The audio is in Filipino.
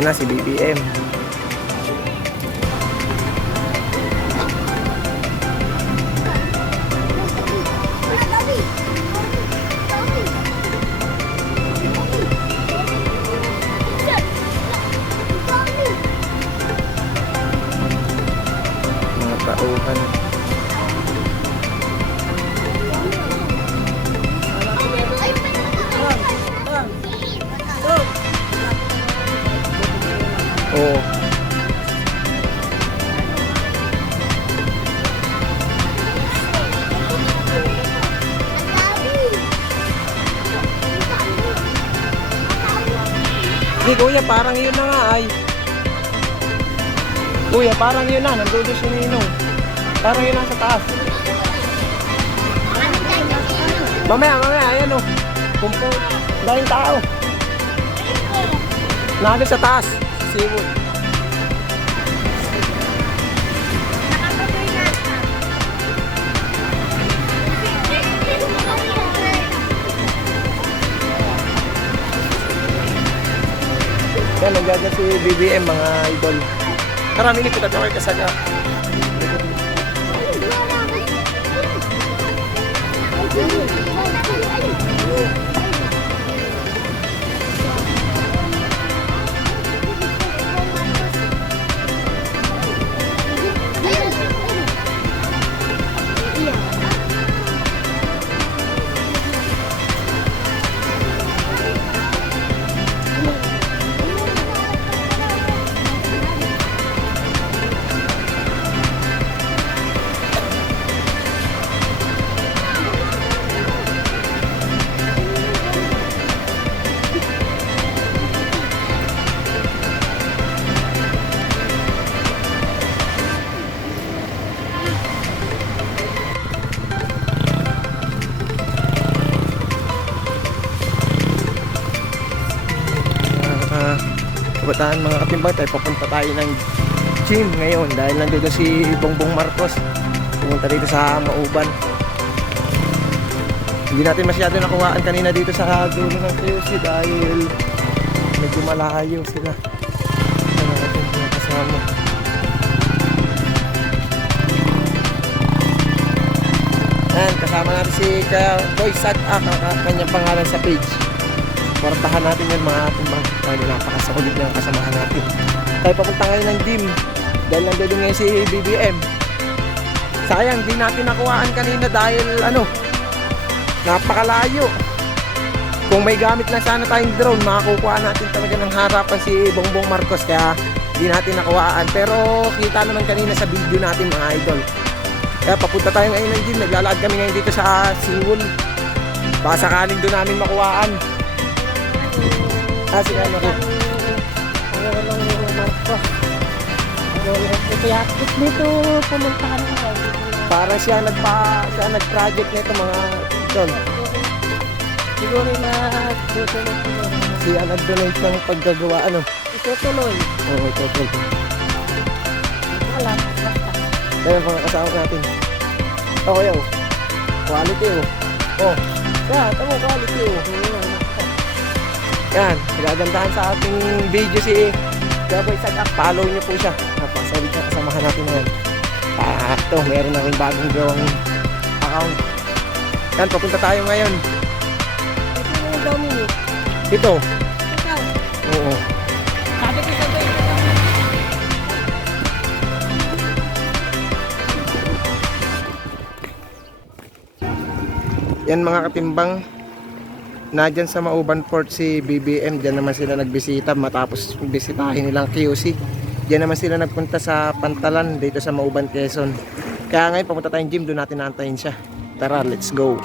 Yan na si BBM. Mga tauhan. Hindi kuya, parang yun na nga ay. Kuya, parang yun na, nandoon si Ninong. Parang yun nasa taas. Mamaya, mamaya, ayan o. Kumpo, dahil tao. Nandun sa taas, Seawood. Dyan si BBM, mga idol. Tara, mini kita tayo ka kabataan mga katimbang tayo papunta tayo ng gym ngayon dahil nandito si Bongbong Marcos. Pumunta dito sa Mauban. Hindi natin masyado nakuhaan kanina dito sa dulo ng QC dahil medyo malayo sila. Ano natin mga kasama? Ayan, kasama natin si Kaya Boy Sad ah, ang kanyang pangalan sa page Kwartahan natin yan mga ating mga ano, napakasakulit ng kasamahan natin. Tayo papunta ngayon ng gym dahil nandun ngayon si BBM. Sayang, di natin nakuhaan kanina dahil ano, napakalayo. Kung may gamit na sana tayong drone, makakukuha natin talaga ng harapan si Bongbong Marcos kaya di natin nakuhaan. Pero kita naman kanina sa video natin mga idol. Kaya papunta tayo ngayon ng gym, naglalakad kami ngayon dito sa Seawall. Baka sakaling doon namin makuhaan. Ah, sige, ano rin. Ang yung Marcos. Ito yakit dito pumunta ka na. Parang siya nagpa siya nag-project nito mga tol. Siguro na tutuloy. Siya nag-donate ng paggagawa ano. Itutuloy. Oo, ito tol. Wala. Dahil mga kasama natin. Okay, oh. Quality, oh. Oh. Yeah, tamo quality, oh. Yan, nagagandahan sa ating video si Gaboy Sagak. Follow niyo po siya. Napakasalit na kasamahan natin ngayon. Ah, ito, meron na rin bagong gawang account. Yan, papunta tayo ngayon. Ito yung Dominic. Ito. Ikaw. Oo. Sabi ko sa. Yan mga katimbang na sa Mauban Port si BBM dyan naman sila nagbisita matapos bisitahin nilang QC dyan naman sila nagpunta sa Pantalan dito sa Mauban Quezon. Kaya ngayon pumunta tayong gym doon natin naantayin siya. Tara let's go